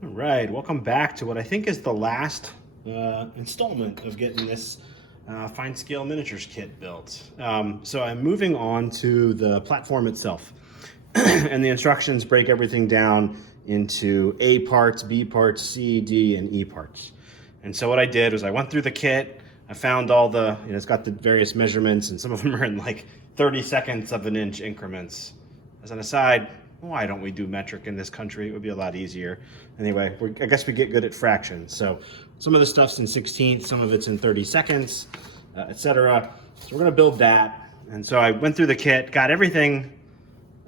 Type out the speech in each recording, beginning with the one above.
All right, welcome back to what I think is the last installment of getting this fine scale miniatures kit built. So I'm moving on to the platform itself. And the instructions break everything down into A parts, B parts, C, D, and E parts. And so what I did was I went through the kit, I found all the, it's got the various measurements, and some of them are in like 30 seconds of an inch increments. As an aside, why don't we do metric in this country? It would be a lot easier. Anyway, I guess we get good at fractions. So some of the stuff's in 16ths, some of it's in 30 seconds, etc. So we're gonna build that. And so I went through the kit, got everything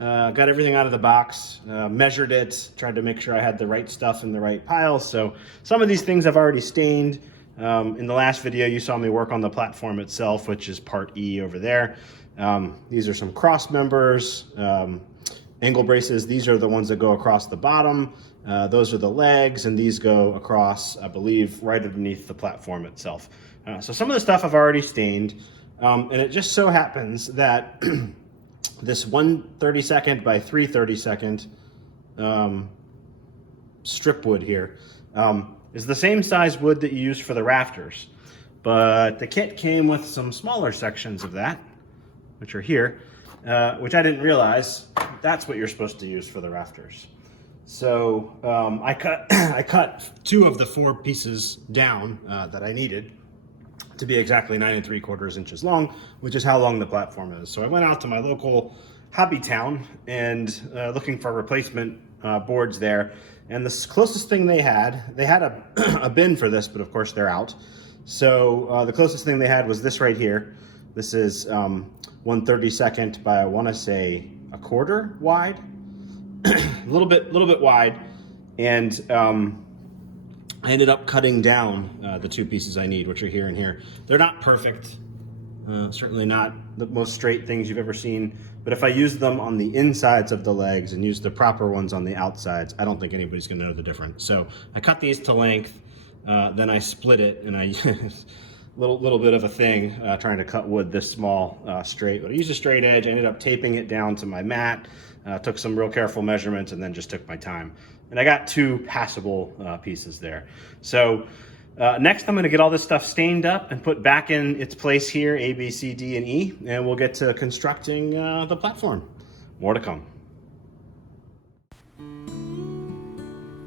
out of the box, measured it, tried to make sure I had the right stuff in the right piles. So some of these things I've already stained. In the last video, you saw me work on the platform itself, which is part E over there. These are some cross members, angle braces. These are the ones that go across the bottom. Those are the legs, and these go across, I believe, right underneath the platform itself. So some of the stuff I've already stained, and it just so happens that this 1/32 by 3/32 strip wood here is the same size wood that you use for the rafters, but the kit came with some smaller sections of that, which are here, which I didn't realize that's what you're supposed to use for the rafters. So I cut 2 of the 4 pieces down that I needed to be exactly 9 3/4 inches long, which is how long the platform is. So I went out to my local hobby town and looking for replacement boards there. And the closest thing they had a bin for this, but of course they're out. So the closest thing they had was this right here. This is 1/32 by, I want to say, 1/4 wide, a little bit wide, and I ended up cutting down the 2 pieces I need, which are here and here. They're not perfect, certainly not the most straight things you've ever seen, but if I use them on the insides of the legs and use the proper ones on the outsides, I don't think anybody's gonna know the difference. So I cut these to length, then I split it, and I little bit of a thing trying to cut wood this small straight, but I used a straight edge. I ended up taping it down to my mat, took some real careful measurements, and then just took my time. And I got 2 passable pieces there. So next I'm gonna get all this stuff stained up and put back in its place here, A, B, C, D, and E, and we'll get to constructing the platform. More to come.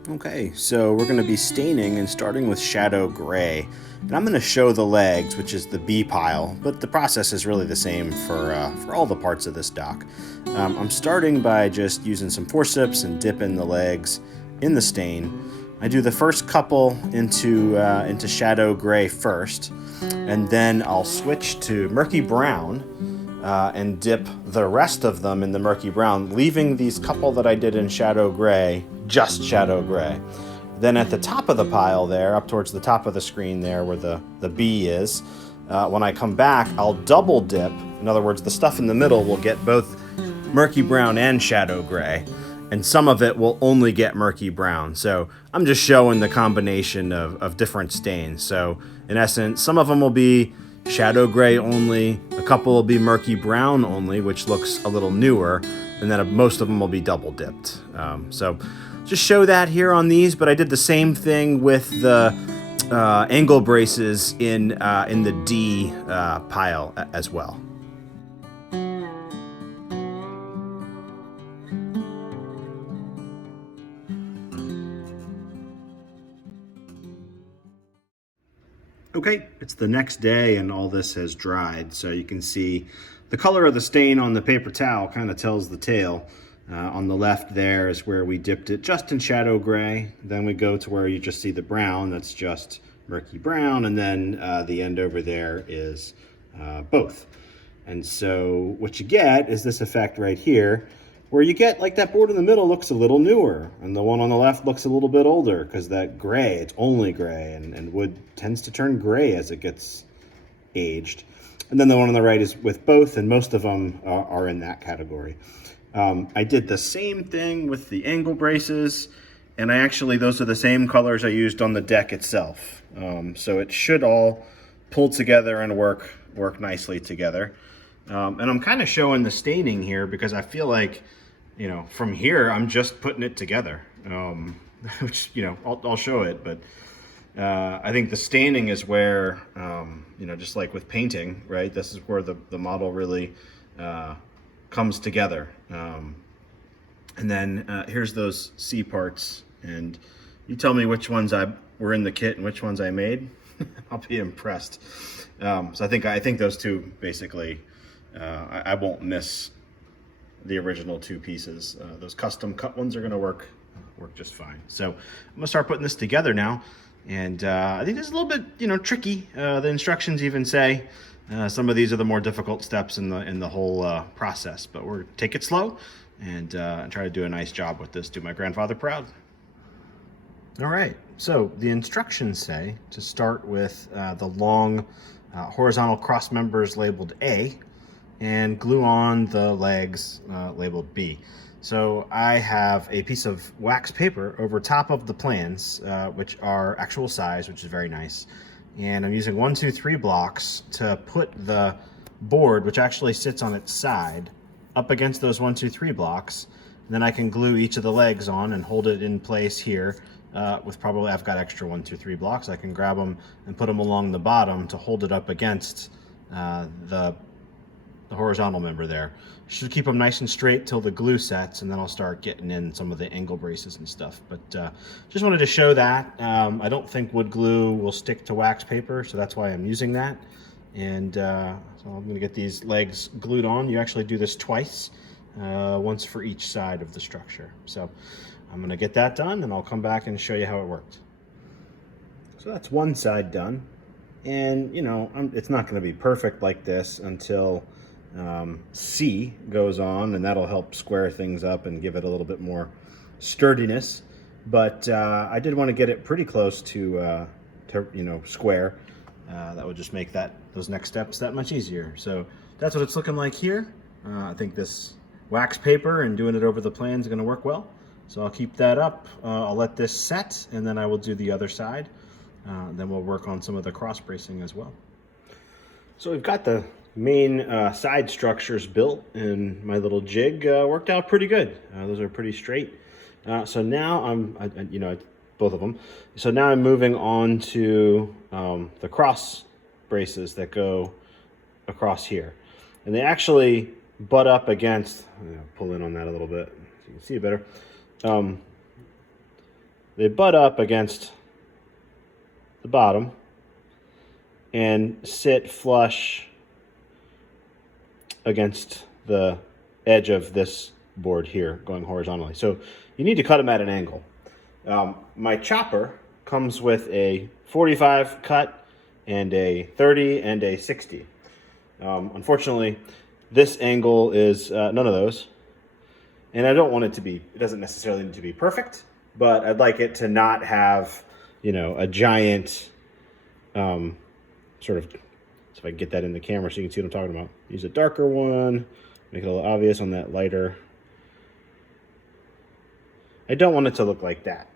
Okay, so we're gonna be staining and starting with shadow gray. And I'm gonna show the legs, which is the B pile, but the process is really the same for all the parts of this dock. I'm starting by just using some forceps and dipping the legs in the stain. I do the first couple into shadow gray first, and then I'll switch to murky brown and dip the rest of them in the murky brown, leaving these couple that I did in shadow gray, just shadow gray. Then at the top of the pile there, up towards the top of the screen there where the B is, when I come back, I'll double dip. In other words, the stuff in the middle will get both murky brown and shadow gray, and some of it will only get murky brown. So I'm just showing the combination of different stains. So in essence, some of them will be shadow gray only, a couple will be murky brown only, which looks a little newer, and then most of them will be double dipped. So just show that here on these, but I did the same thing with the angle braces in the D pile as well. Okay, it's the next day and all this has dried, so you can see the color of the stain on the paper towel kind of tells the tale. On the left there is where we dipped it just in shadow gray. Then we go to where you just see the brown, that's just murky brown, and then the end over there is both. And so what you get is this effect right here, where you get like that board in the middle looks a little newer, and the one on the left looks a little bit older, because that gray, it's only gray, and wood tends to turn gray as it gets aged. And then the one on the right is with both, and most of them are in that category. I did the same thing with the angle braces, and those are the same colors I used on the deck itself. So it should all pull together and work nicely together. And I'm kind of showing the staining here because I feel like, from here, I'm just putting it together. which, I'll show it, but I think the staining is where, just like with painting, right? This is where the model really comes together. And then here's those C parts, and you tell me which ones were in the kit and which ones I made. I'll be impressed. So I think those two basically, I won't miss the original two pieces. Those custom cut ones are going to work just fine. So I'm gonna start putting this together now, and I think this is a little bit tricky. The instructions even say some of these are the more difficult steps in the whole process, but we're take it slow and try to do a nice job with this. Do my grandfather proud. All right, so the instructions say to start with the long horizontal cross members labeled A and glue on the legs labeled B. So I have a piece of wax paper over top of the plans, which are actual size, which is very nice. And I'm using 1, 2, 3 blocks to put the board, which actually sits on its side, up against those 1, 2, 3 blocks. And then I can glue each of the legs on and hold it in place here with probably, I've got extra 1, 2, 3 blocks. I can grab them and put them along the bottom to hold it up against the horizontal member there. Should keep them nice and straight till the glue sets, and then I'll start getting in some of the angle braces and stuff. But just wanted to show that. I don't think wood glue will stick to wax paper, so that's why I'm using that. And so I'm going to get these legs glued on. You actually do this twice, once for each side of the structure. So I'm going to get that done, and I'll come back and show you how it worked. So that's one side done. And, it's not going to be perfect like this until C goes on, and that'll help square things up and give it a little bit more sturdiness. But I did want to get it pretty close to square. That would just make those next steps that much easier. So that's what it's looking like here. I think this wax paper and doing it over the plan is going to work well. So I'll keep that up. I'll let this set, and then I will do the other side. Then we'll work on some of the cross bracing as well. So we've got the main side structures built, and my little jig worked out pretty good. Those are pretty straight. So now both of them. So now I'm moving on to the cross braces that go across here, and they actually butt up against. Pull in on that a little bit so you can see it better. They butt up against the bottom and sit flush against the edge of this board here going horizontally. So you need to cut them at an angle. My chopper comes with a 45 cut and a 30 and a 60. Unfortunately, this angle is none of those. And I don't want it to be, it doesn't necessarily need to be perfect, but I'd like it to not have, a giant sort of, so if I can get that in the camera so you can see what I'm talking about. Use a darker one, make it a little obvious on that lighter. I don't want it to look like that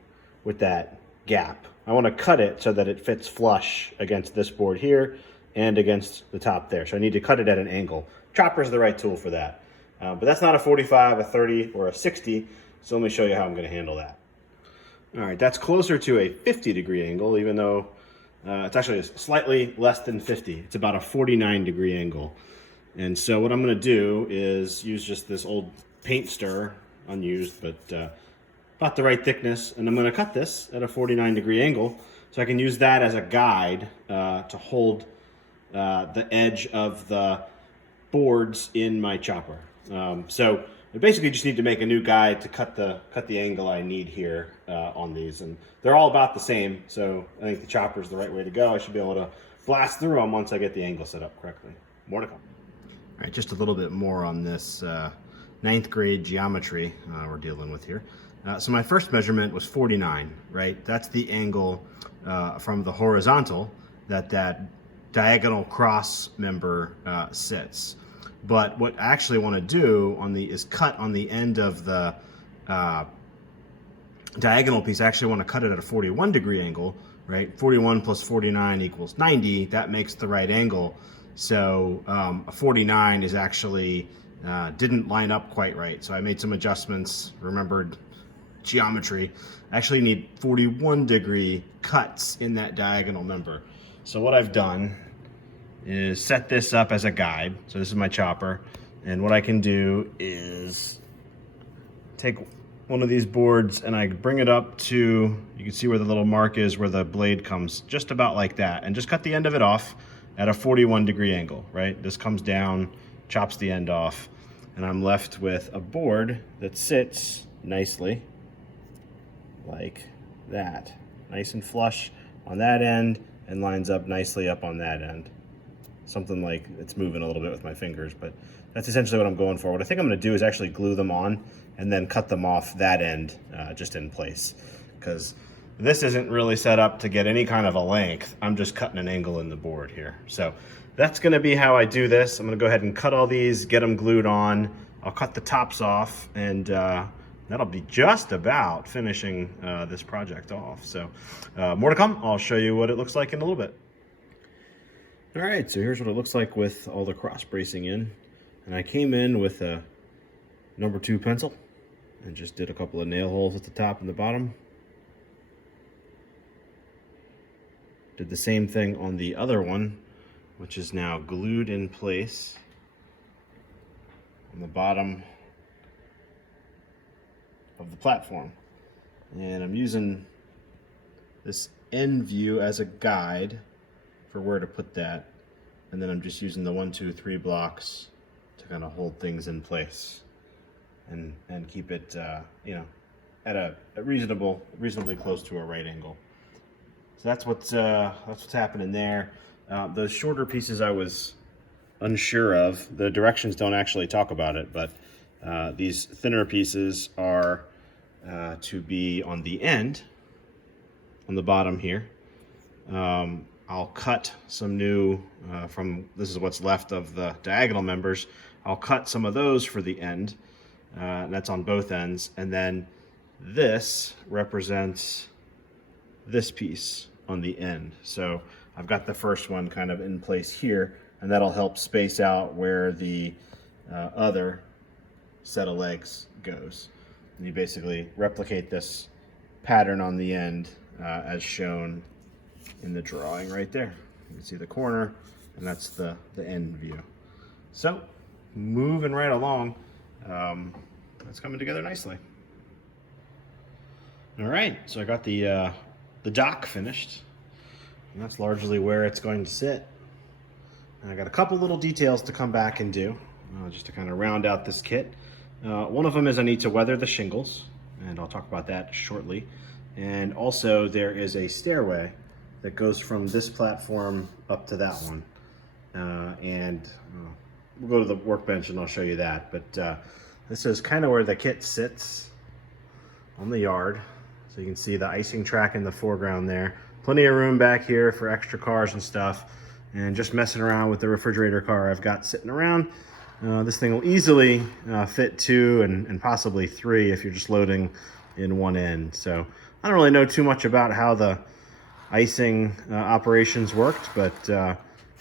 with that gap. I want to cut it so that it fits flush against this board here and against the top there. So I need to cut it at an angle. Chopper is the right tool for that. But that's not a 45, a 30, or a 60. So let me show you how I'm going to handle that. All right, that's closer to a 50-degree angle, even though it's actually slightly less than 50. It's about a 49-degree angle. And so what I'm going to do is use just this old paint stirrer, unused, but about the right thickness. And I'm going to cut this at a 49-degree angle so I can use that as a guide to hold the edge of the boards in my chopper. So I basically just need to make a new guide to cut the angle I need here on these, and they're all about the same. So I think the chopper is the right way to go. I should be able to blast through them once I get the angle set up correctly. More to come. All right, just a little bit more on this 9th grade geometry we're dealing with here. So my first measurement was 49, right? That's the angle from the horizontal that diagonal cross member sits. But what I actually want to do is cut on the end of the diagonal piece. I actually want to cut it at a 41-degree angle, right? 41 plus 49 equals 90. That makes the right angle. So a 49 is actually didn't line up quite right. So I made some adjustments, remembered geometry, I actually need 41-degree cuts in that diagonal member. So what I've done is set this up as a guide. So this is my chopper. And what I can do is take one of these boards and I bring it up to, you can see where the little mark is where the blade comes, just about like that, and just cut the end of it off at a 41-degree angle, right? This comes down, chops the end off, and I'm left with a board that sits nicely like that. Nice and flush on that end and lines up nicely up on that end. Something like, it's moving a little bit with my fingers, but that's essentially what I'm going for. What I think I'm gonna do is actually glue them on and then cut them off that end just in place, because this isn't really set up to get any kind of a length. I'm just cutting an angle in the board here. So that's gonna be how I do this. I'm gonna go ahead and cut all these, get them glued on. I'll cut the tops off, and that'll be just about finishing this project off. So more to come. I'll show you what it looks like in a little bit. All right, so here's what it looks like with all the cross bracing in. And I came in with a number 2 pencil and just did a couple of nail holes at the top and the bottom. Did the same thing on the other one, which is now glued in place on the bottom of the platform. And I'm using this end view as a guide for where to put that. And then I'm just using the 1, 2, 3 blocks to kind of hold things in place and keep it, you know, at a reasonably close to a right angle. So that's what's happening there. Those shorter pieces I was unsure of. The directions don't actually talk about it, but these thinner pieces are to be on the end, on the bottom here. I'll cut some new, this is what's left of the diagonal members. I'll cut some of those for the end, and that's on both ends. And then this represents this piece on the end. So I've got the first one kind of in place here, and that'll help space out where the other set of legs goes. And you basically replicate this pattern on the end as shown in the drawing right there. You can see the corner, and that's the end view. So moving right along, that's coming together nicely. All right, so I got the dock finished, and that's largely where it's going to sit. And I got a couple little details to come back and do just to kind of round out this kit. One of them is I need to weather the shingles, and I'll talk about that shortly. And also there is a stairway that goes from this platform up to that one. We'll go to the workbench and I'll show you that. But this is kind of where the kit sits on the yard. So you can see the icing track in the foreground there. Plenty of room back here for extra cars and stuff. And just messing around with the refrigerator car I've got sitting around. This thing will easily fit 2 and possibly 3 if you're just loading in one end. So I don't really know too much about how the icing operations worked, but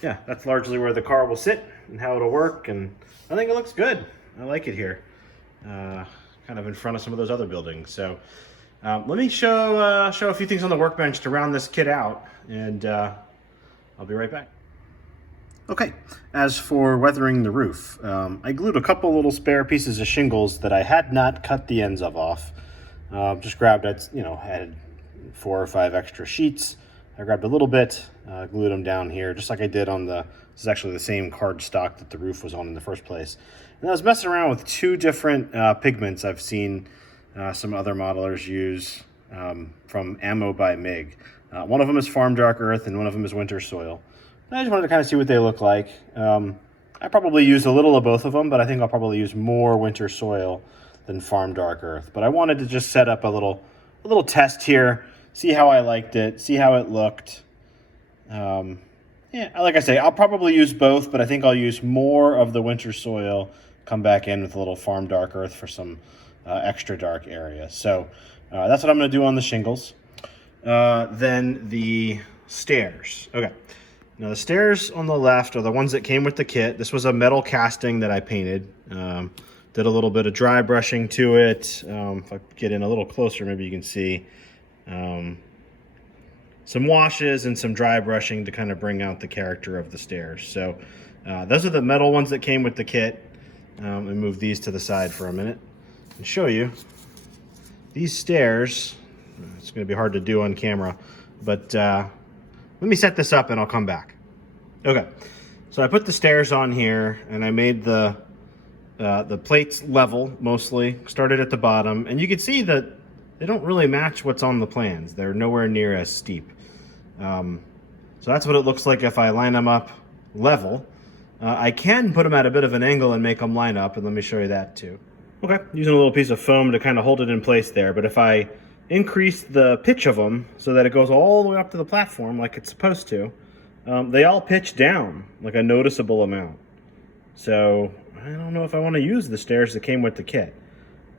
yeah, that's largely where the car will sit and how it'll work, and I think it looks good. I like it here, kind of in front of some of those other buildings. So let me show a few things on the workbench to round this kit out, and I'll be right back. Okay, as for weathering the roof, I glued a couple little spare pieces of shingles that I had not cut the ends of off. Just grabbed, had 4 or 5 extra sheets. I grabbed a little bit, glued them down here, just like I did on this is actually the same cardstock that the roof was on in the first place. And I was messing around with 2 different pigments I've seen some other modelers use from Ammo by MIG. One of them is Farm Dark Earth and one of them is Winter Soil. And I just wanted to kind of see what they look like. I probably use a little of both of them, but I think I'll probably use more Winter Soil than Farm Dark Earth. But I wanted to just set up a little test here, see how I liked it, see how it looked. Yeah, like I say, I'll probably use both, but I think I'll use more of the Winter Soil, come back in with a little Farm Dark Earth for some extra dark areas. So that's what I'm going to do on the shingles. Then the stairs. Okay. Now the stairs on the left are the ones that came with the kit. This was a metal casting that I painted to Did a little bit of dry brushing to it. If I get in a little closer, maybe you can see some washes and some dry brushing to kind of bring out the character of the stairs. So those are the metal ones that came with the kit. And move these to the side for a minute and show you these stairs. It's going to be hard to do on camera, but let me set this up and I'll come back. Okay, so I put the stairs on here and I made the plates level mostly, started at the bottom, and you can see that they don't really match what's on the plans. They're nowhere near as steep. So that's what it looks like if I line them up level. I can put them at a bit of an angle and make them line up, and let me show you that too. Okay, using a little piece of foam to kind of hold it in place there, but if I increase the pitch of them so that it goes all the way up to the platform like it's supposed to, they all pitch down like a noticeable amount. So I don't know if I want to use the stairs that came with the kit.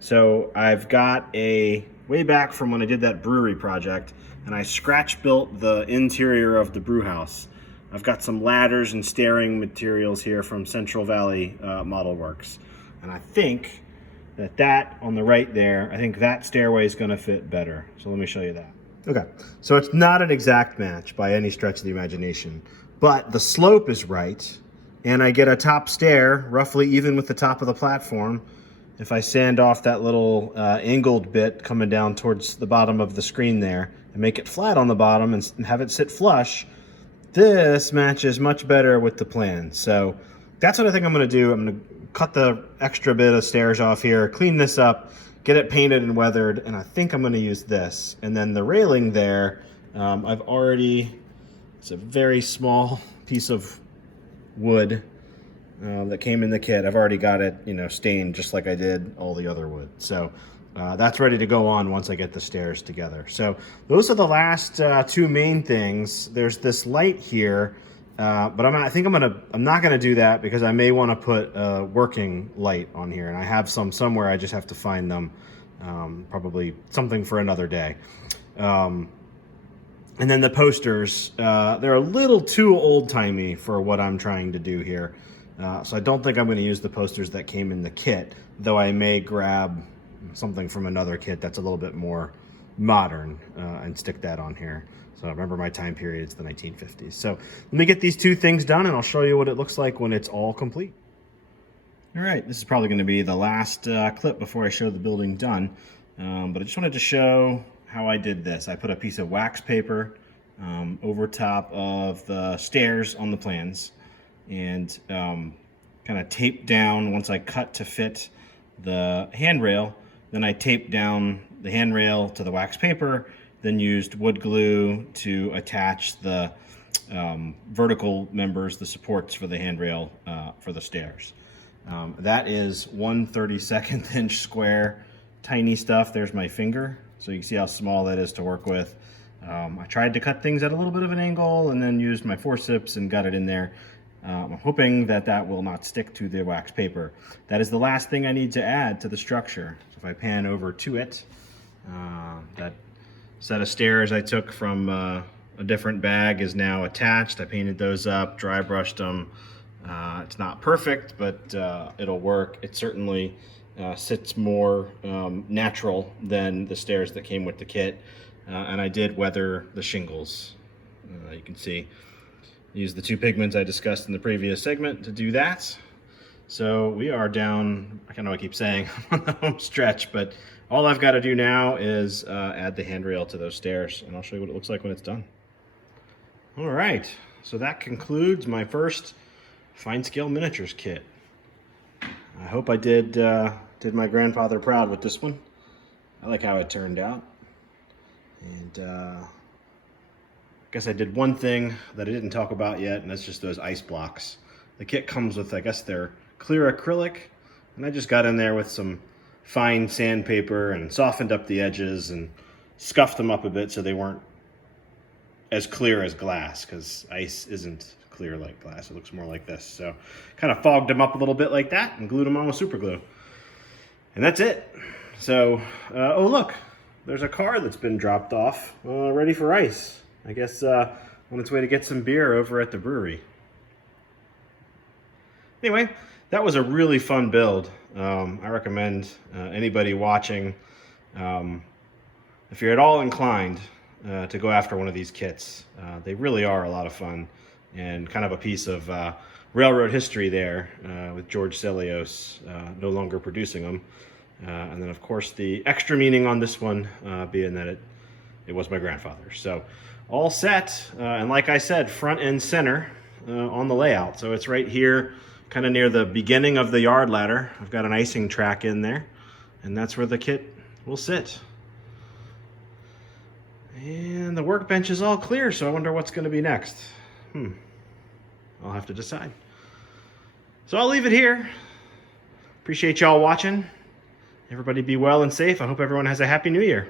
So I've got way back from when I did that brewery project, and I scratch built the interior of the brew house. I've got some ladders and stairing materials here from Central Valley Model Works. And I think that on the right there, I think that stairway is going to fit better. So let me show you that. Okay, so it's not an exact match by any stretch of the imagination, but the slope is right, and I get a top stair roughly even with the top of the platform. If I sand off that little angled bit coming down towards the bottom of the screen there and make it flat on the bottom and have it sit flush, this matches much better with the plan. So that's what I think I'm going to do. I'm going to cut the extra bit of stairs off here, clean this up, get it painted and weathered, and I think I'm going to use this. And then the railing there, it's a very small piece of wood that came in the kit. I've already got it, stained just like I did all the other wood. So that's ready to go on once I get the stairs together. So those are the last two main things. There's this light here, but I'm not gonna do that because I may want to put a working light on here, and I have some somewhere. I just have to find them. Probably something for another day. And then the posters, they're a little too old-timey for what I'm trying to do here. So I don't think I'm going to use the posters that came in the kit, though I may grab something from another kit that's a little bit more modern and stick that on here. So remember my time period, it's the 1950s. So let me get these two things done and I'll show you what it looks like when it's all complete. All right, this is probably going to be the last clip before I show the building done. But I just wanted to show how I did this. I put a piece of wax paper over top of the stairs on the plans and kind of taped down once I cut to fit the handrail. Then I taped down the handrail to the wax paper, then used wood glue to attach the vertical members, the supports for the handrail for the stairs. That is 1/32 inch square, tiny stuff. There's my finger, so you can see how small that is to work with. I tried to cut things at a little bit of an angle and then used my forceps and got it in there. I'm hoping that will not stick to the wax paper. That is the last thing I need to add to the structure. So if I pan over to it, that set of stairs I took from a different bag is now attached. I painted those up, dry brushed them. It's not perfect, but it'll work. It certainly sits more natural than the stairs that came with the kit. And I did weather the shingles. You can see, use the two pigments I discussed in the previous segment to do that. So we are down, I know I keep saying on the home stretch, but all I've got to do now is add the handrail to those stairs, and I'll show you what it looks like when it's done. All right, so that concludes my first fine scale miniatures kit. I hope I did my grandfather proud with this one. I like how it turned out. And I guess I did one thing that I didn't talk about yet, and that's just those ice blocks. The kit comes with, I guess they're clear acrylic, and I just got in there with some fine sandpaper and softened up the edges and scuffed them up a bit so they weren't as clear as glass, because ice isn't clear like glass. It looks more like this. So kind of fogged them up a little bit like that and glued them on with super glue. And that's it. So, oh look, there's a car that's been dropped off, ready for ice. I guess on its way to get some beer over at the brewery. Anyway, that was a really fun build. I recommend anybody watching, if you're at all inclined to go after one of these kits. They really are a lot of fun, and kind of a piece of railroad history there with George Celios no longer producing them. And then of course the extra meaning on this one being that it was my grandfather's. So all set, and like I said, front and center on the layout. So it's right here, kind of near the beginning of the yard ladder. I've got an icing track in there, and that's where the kit will sit. And the workbench is all clear, so I wonder what's going to be next. I'll have to decide. So I'll leave it here. Appreciate y'all watching. Everybody be well and safe. I hope everyone has a happy new year.